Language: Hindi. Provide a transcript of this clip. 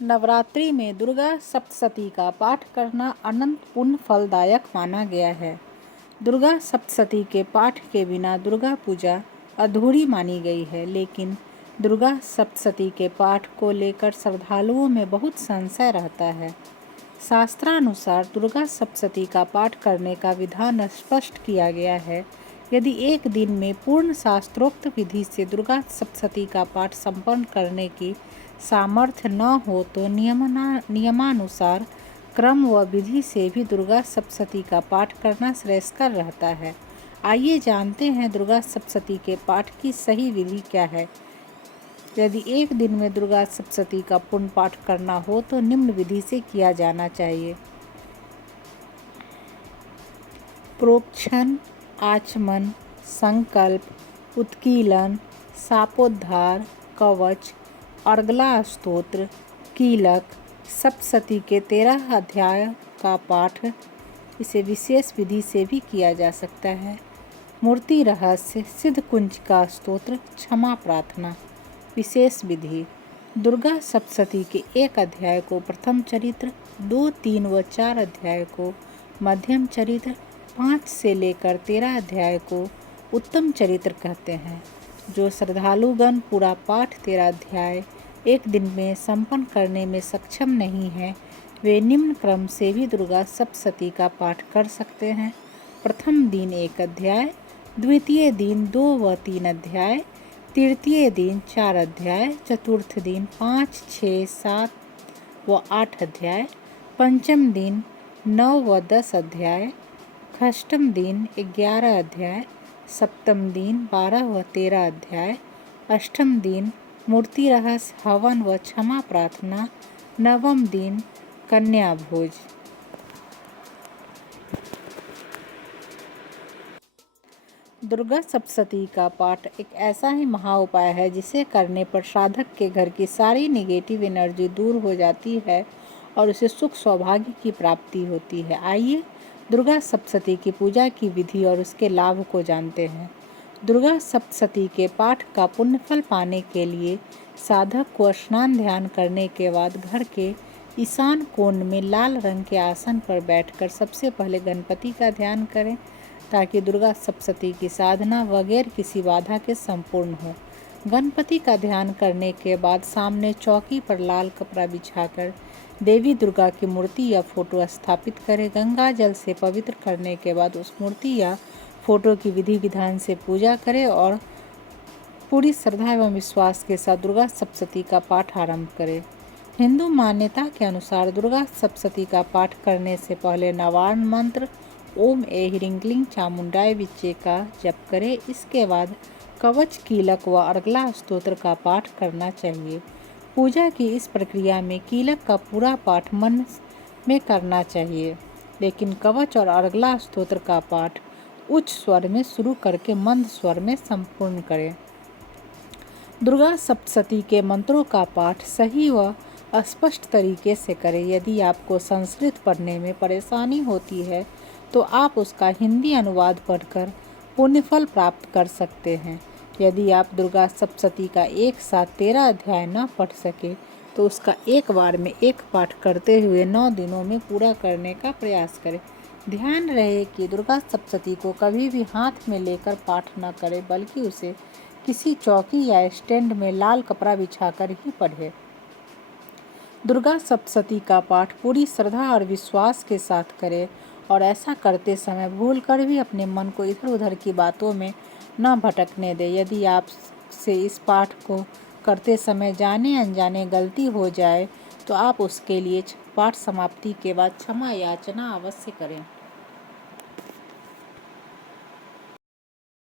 नवरात्रि में दुर्गा सप्तशती का पाठ करना अनंत पुण्य फलदायक माना गया है। दुर्गा सप्तशती के पाठ के बिना दुर्गा पूजा अधूरी मानी गई है, लेकिन दुर्गा सप्तशती के पाठ को लेकर श्रद्धालुओं में बहुत संशय रहता है। शास्त्रानुसार दुर्गा सप्तशती का पाठ करने का विधान स्पष्ट किया गया है। यदि एक दिन में पूर्ण शास्त्रोक्त विधि से दुर्गा सप्तशती का पाठ संपन्न करने की सामर्थ्य न हो तो नियमानुसार क्रम व विधि से भी दुर्गा सप्तशती का पाठ करना श्रेयस्कर रहता है। आइए जानते हैं दुर्गा सप्तशती के पाठ की सही विधि क्या है। यदि एक दिन में दुर्गा सप्तशती का पूर्ण पाठ करना हो तो निम्न विधि से किया जाना चाहिए। प्रोक्षण, आचमन, संकल्प, उत्कीलन, शापोद्धार, कवच, अर्गला स्तोत्र, कीलक, सप्तशती के 13 अध्याय का पाठ इसे विशेष विधि से भी किया जा सकता है। मूर्ति रहस्य, सिद्ध कुंजिका स्तोत्र, क्षमा प्रार्थना। विशेष विधि: दुर्गा सप्तशती के 1 अध्याय को प्रथम चरित्र, 2, 3 व 4 अध्याय को मध्यम चरित्र, 5 से लेकर 13 अध्याय को उत्तम चरित्र कहते हैं। जो श्रद्धालुगण पूरा पाठ 13 अध्याय एक दिन में संपन्न करने में सक्षम नहीं हैं, वे निम्न क्रम से भी दुर्गा सप्तशती का पाठ कर सकते हैं। प्रथम दिन 1 अध्याय, द्वितीय दिन 2 व 3 अध्याय, तृतीय दिन 4 अध्याय, चतुर्थ दिन 5, 6, 7 व 8 अध्याय, पंचम दिन 9 व 10 अध्याय, षष्ठम दिन 11 अध्याय, सप्तम दिन 12 व 13 अध्याय, अष्टम दिन मूर्ति रहस्य, हवन व क्षमा प्रार्थना, नवम दिन कन्या भोज। दुर्गा सप्तशती का पाठ एक ऐसा ही महा उपाय है जिसे करने पर साधक के घर की सारी नेगेटिव एनर्जी दूर हो जाती है और उसे सुख सौभाग्य की प्राप्ति होती है। आइए दुर्गा सप्तशती की पूजा की विधि और उसके लाभ को जानते हैं। दुर्गा सप्तशती के पाठ का पुण्यफल पाने के लिए साधक को स्नान ध्यान करने के बाद घर के ईशान कोण में लाल रंग के आसन पर बैठकर सबसे पहले गणपति का ध्यान करें, ताकि दुर्गा सप्तशती की साधना बगैर किसी बाधा के संपूर्ण हो। गणपति का ध्यान करने के बाद सामने चौकी पर लाल कपड़ा बिछाकर देवी दुर्गा की मूर्ति या फोटो स्थापित करें। गंगा जल से पवित्र करने के बाद उस मूर्ति या फोटो की विधि विधान से पूजा करें और पूरी श्रद्धा एवं विश्वास के साथ दुर्गा सप्तशती का पाठ आरंभ करें। हिंदू मान्यता के अनुसार दुर्गा सप्तशती का पाठ करने से पहले नवार्न मंत्र ओम ह्रीं क्लीं चामुंडाय विच्चे का जप करें। इसके बाद कवच, कीलक व अर्गला स्तोत्र का पाठ करना चाहिए। पूजा की इस प्रक्रिया में कीलक का पूरा पाठ मन में करना चाहिए, लेकिन कवच और अर्गला स्तोत्र का पाठ उच्च स्वर में शुरू करके मंद स्वर में संपूर्ण करें। दुर्गा सप्तशती के मंत्रों का पाठ सही व स्पष्ट तरीके से करें। यदि आपको संस्कृत पढ़ने में परेशानी होती है तो आप उसका हिंदी अनुवाद पढ़कर पुण्यफल प्राप्त कर सकते हैं। यदि आप दुर्गा सप्तशती का एक साथ 13 अध्याय न पढ़ सके तो उसका एक बार में एक पाठ करते हुए 9 दिनों में पूरा करने का प्रयास करें। ध्यान रहे कि दुर्गा सप्तशती को कभी भी हाथ में लेकर पाठ न करें, बल्कि उसे किसी चौकी या स्टैंड में लाल कपड़ा बिछाकर ही पढ़ें। दुर्गा सप्तशती का पाठ पूरी श्रद्धा और विश्वास के साथ करें और ऐसा करते समय भूलकर भी अपने मन को इधर उधर की बातों में न भटकने दें। यदि आपसे इस पाठ को करते समय जाने अनजाने गलती हो जाए तो आप उसके लिए पाठ समाप्ति के बाद क्षमा याचना अवश्य करें।